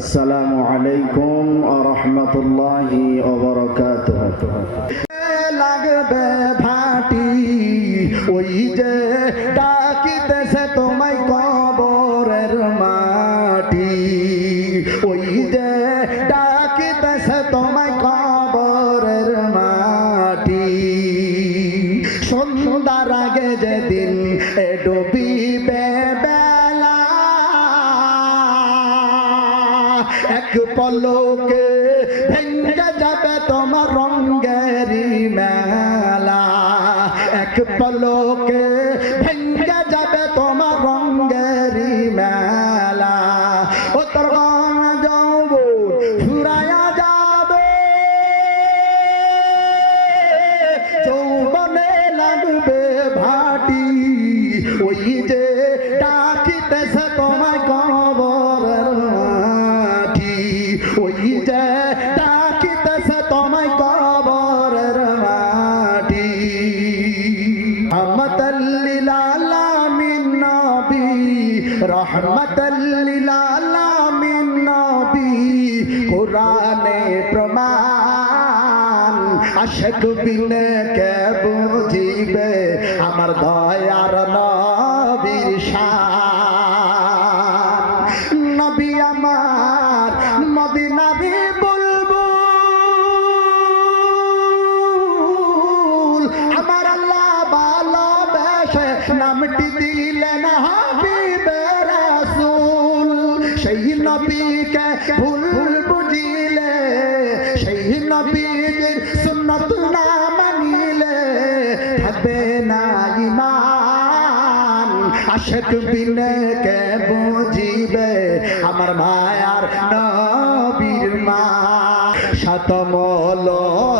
আসসালামু আলাইকুম রহমতুল্লাহি লাগবে ভাটি ওই যে ডাকিতেছে তোমায় কবরের মাটি। ওই যে এক পলকে ভেঙ্গে যাবে তোমার রঙ্গেরি মেলা। এক পলকে ভেঙ্গে রহমতাল্লিল আলামিন নবী কোরআনে প্রমাণ। আশেক বিনে কে বুঝিবে আমার দয়ার নামটি দিলেন রাসূল সেই নবীকে ভুল বুঝিলে, সেই নবীর সুন্নত না মানিলে থাকবে না ইমান আশেক বিনে কে বুঝিবে আমার মায়ার নবীর মা। শতমলোকের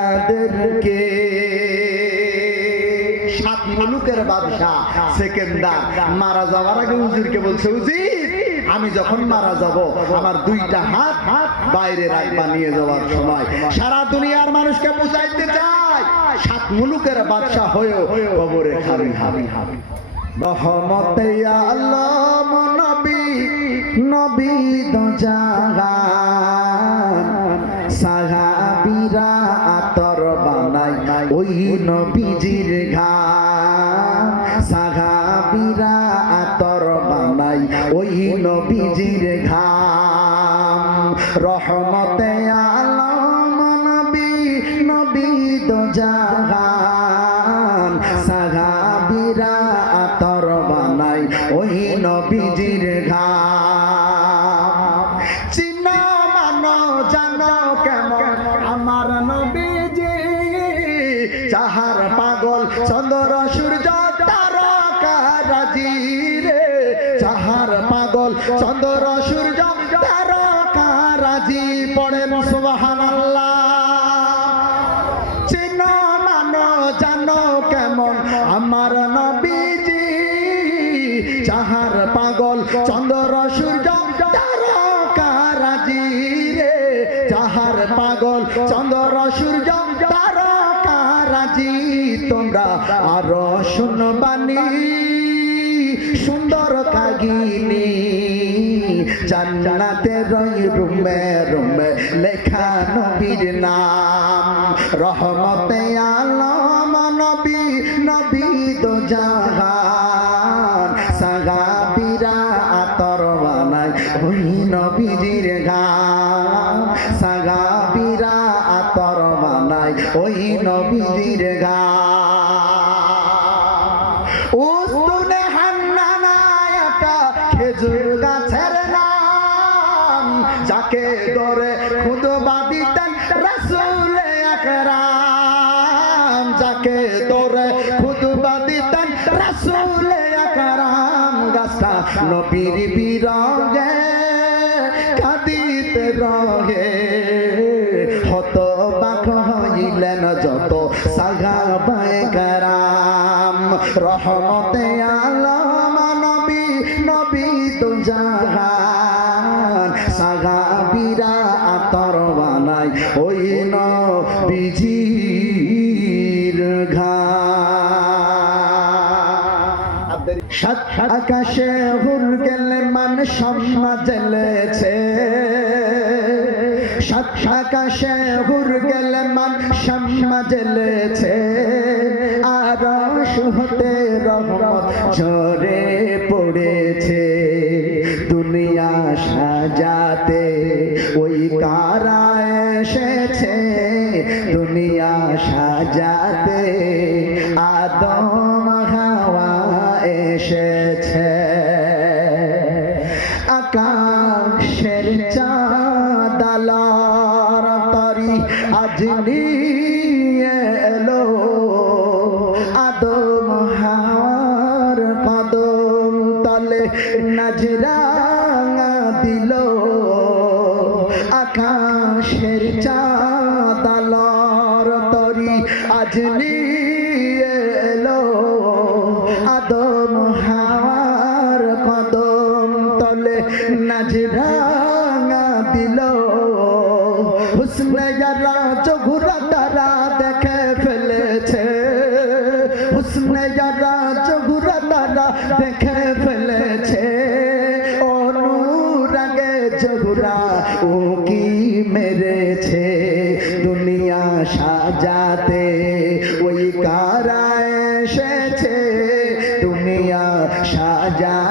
তাদেরকে সাত মুলুকের বাদশাহ, সেকেন্দার, মারা যাওয়ার আগে উজিরকে বলছে উজির আমি যখন মারা যাব, আমার দুইটা হাত হাত বাইরে রাখবা নিয়ে যাওয়ার সময়। সারা দুনিয়ার মানুষকে বুঝাইতে চাই, সাত মুলুকের বাদশাহ হয়েও কবরে খাবি হাবি হাবি রহমতে আলম নবী নবী জাহান ওই নবীজির ঘা। সাহাবীরা আতর বানাই ওই নবীজির ঘাম রহমতে আলম নবী নবী দো জাহান। সাহাবীরা আতর বানাই ওই নবীজির ঘাম চিন্ন মানো জানো পড়েন সুবহানাল্লাহ। চিনো, মানো, জানো কেমন আমার নবীজি। চাহার পাগল, চন্দ্র, সূর্য, তারকারাজি রে। চাহার পাগল, চন্দ্র, সূর্য তোমরা আরও শুনবানি সুন্দর কাগিনী। জান্নাতে রই রুমে রুমে, লেখা নবীর নাম। রহমতে আলম নবী নবী তো জাহান। সাগাবিরা আতর বানাই ওই নবীজির গান। সাগাবিরা আতর বানাই ওই নবীজির গান। দরে খুদবা দিতেন রাসূল আকরাম। যাকে দরে খুদবা দিতেন রাসূল আকরাম। গাছটা নবীর বিরগে কাঁদিতে রহে। হত বাক হইলেন যত সাগাবায়ে কারাম রহমতে আলম নবী নবী তো জাহান। সাগাবিরা আকাশে হুর গেলে মান সম্মা জ্বলেছে সাত আকাশে হুর গেলে মান সম্মা জ্বলেছে আর হতে রহমত ঝরে পড়েছে। দুনিয়া সাজাতে ওই কারা এসেছে। দুনিয়া সাজাতে আদম হাওয়া এসেছে আকাশের চাঁদালার তরি আজ নিয়ে এলো। আদম হার কদম তলে নজরাঙা দিল। নজরাঙা দিল। হুসনে যারা চঘুরা তারা দেখে ফেলেছে। হুসনে যারা চঘুরা তারা দেখে ফেলেছে। অনুরাগে চঘুরা ও কি মেরেছে। দুনিয়া সাজাতে ওই কারা এসেছে? দুনিয়া সাজাতে